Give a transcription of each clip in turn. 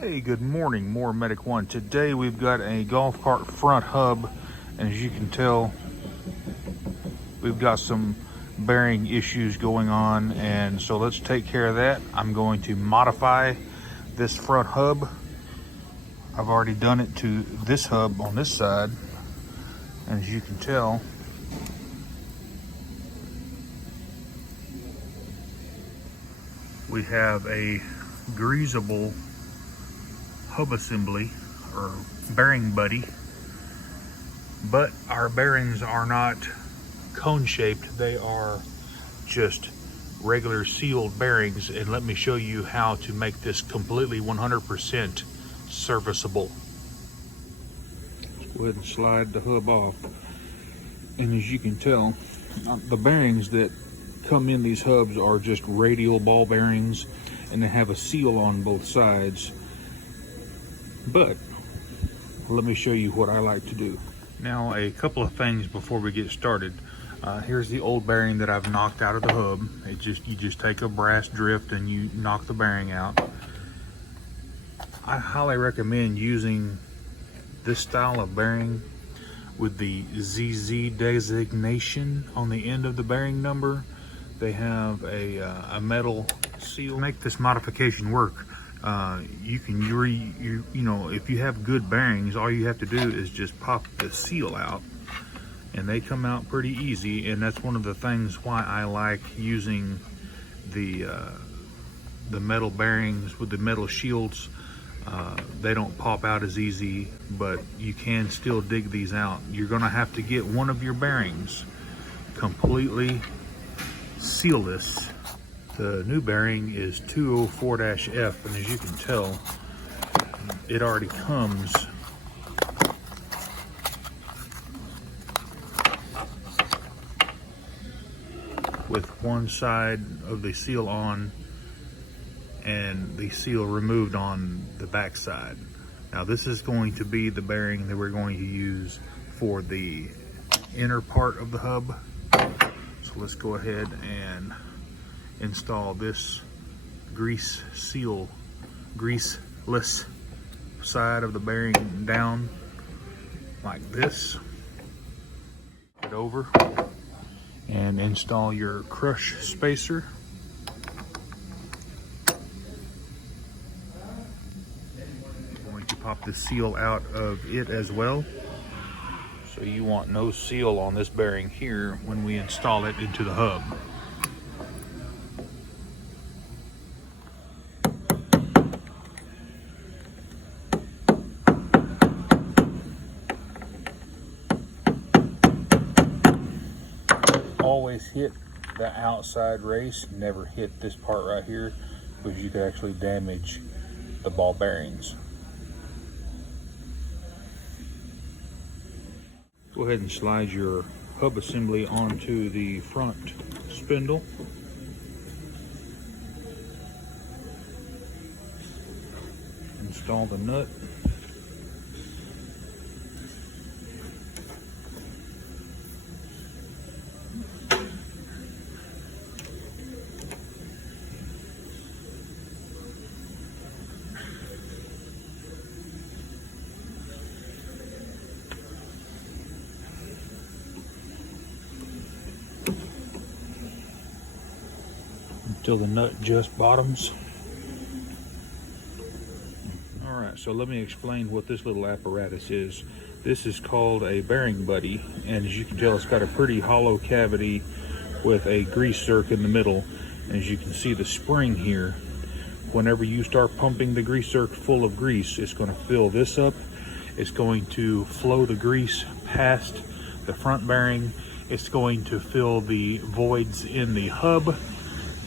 Hey, good morning, more Medic One. Today we've got a golf cart front hub, and as you can tell, we've got some bearing issues going on, and so let's take care of that. I'm going to modify this front hub. I've already done it to this hub on this side, and as you can tell, we have a greaseable hub assembly or bearing buddy, but our bearings are not cone shaped, they are just regular sealed bearings, and let me show you how to make this completely 100% serviceable. Let's go ahead and slide the hub off, and as you can tell, the bearings that come in these hubs are just radial ball bearings, and they have a seal on both sides. But let me show you what I like to do. Now, a couple of things before we get started. Here's the old bearing that I've knocked out of the hub. You just take a brass drift and you knock the bearing out. I highly recommend using this style of bearing with the ZZ designation on the end of the bearing number. They have a metal seal. To make this modification work, you can you know, if you have good bearings, all you have to do is just pop the seal out, and they come out pretty easy. And that's one of the things why I like using the metal bearings with the metal shields. They don't pop out as easy, but you can still dig these out. You're gonna have to get one of your bearings completely sealless. The new bearing is 204-F, and as you can tell, it already comes with one side of the seal on and the seal removed on the back side. Now, this is going to be the bearing that we're going to use for the inner part of the hub. So let's go ahead and install this greaseless side of the bearing down like this. It over and install your crush spacer. I'm going to pop the seal out of it as well. So you want no seal on this bearing here when we install it into the hub. Always hit the outside race, never hit this part right here, because you could actually damage the ball bearings. Go ahead and slide your hub assembly onto the front spindle. Install the nut. Until the nut just bottoms. All right, so let me explain what this little apparatus is. This is called a bearing buddy, and as you can tell, it's got a pretty hollow cavity with a grease zerk in the middle. And as you can see, the spring here, whenever you start pumping the grease zerk full of grease, it's going to fill this up. It's going to flow the grease past the front bearing. It's going to fill the voids in the hub,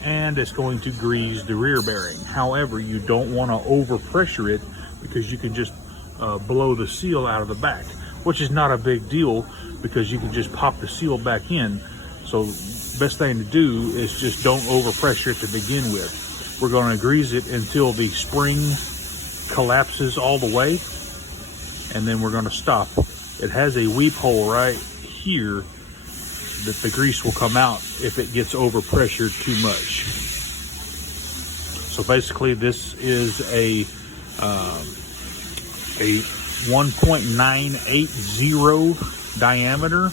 and it's going to grease the rear bearing. However, you don't want to overpressure it, because you can just blow the seal out of the back, which is not a big deal because you can just pop the seal back in. So best thing to do is just don't overpressure it to begin with. We're going to grease it until the spring collapses all the way, and then we're going to stop. It has a weep hole right here that the grease will come out if it gets overpressured too much. So basically, this is a a 1.980 diameter.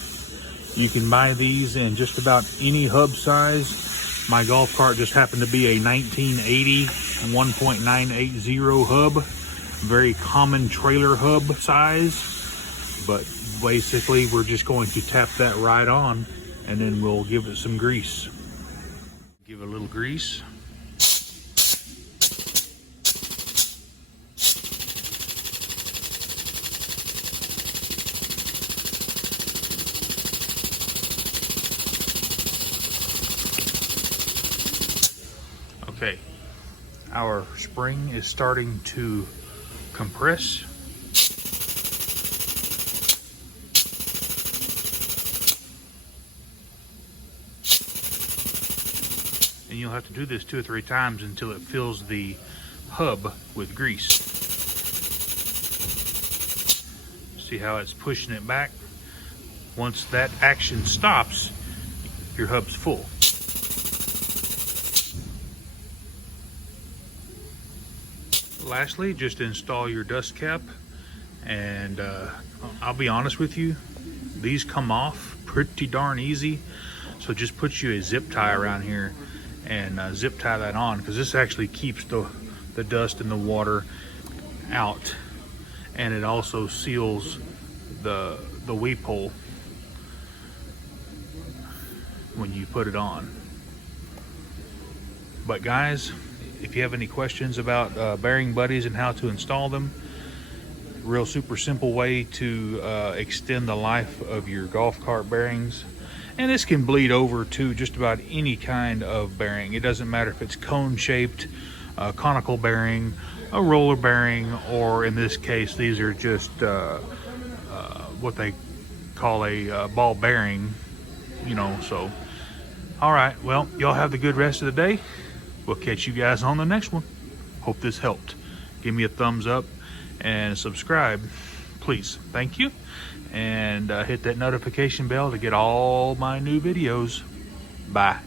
You can buy these in just about any hub size. My golf cart just happened to be a 1980 1.980 hub. Very common trailer hub size. But basically, we're just going to tap that right on, and then we'll give it some grease. Give it a little grease. Okay, our spring is starting to compress. And you'll have to do this 2 or 3 times until it fills the hub with grease. See how it's pushing it back? Once that action stops, your hub's full. Lastly, just install your dust cap, and I'll be honest with you, these come off pretty darn easy. So just put you a zip tie around here and zip tie that on, because this actually keeps the dust and the water out, and it also seals the weep hole when you put it on. But guys, if you have any questions about bearing buddies and how to install them, real super simple way to extend the life of your golf cart bearings. And this can bleed over to just about any kind of bearing. It doesn't matter if it's cone shaped, conical bearing, a roller bearing, or in this case, these are just what they call a ball bearing, you know. So, all right, well, y'all have the good rest of the day. We'll catch you guys on the next one. Hope this helped. Give me a thumbs up and subscribe, please. Thank you. And hit that notification bell to get all my new videos. Bye.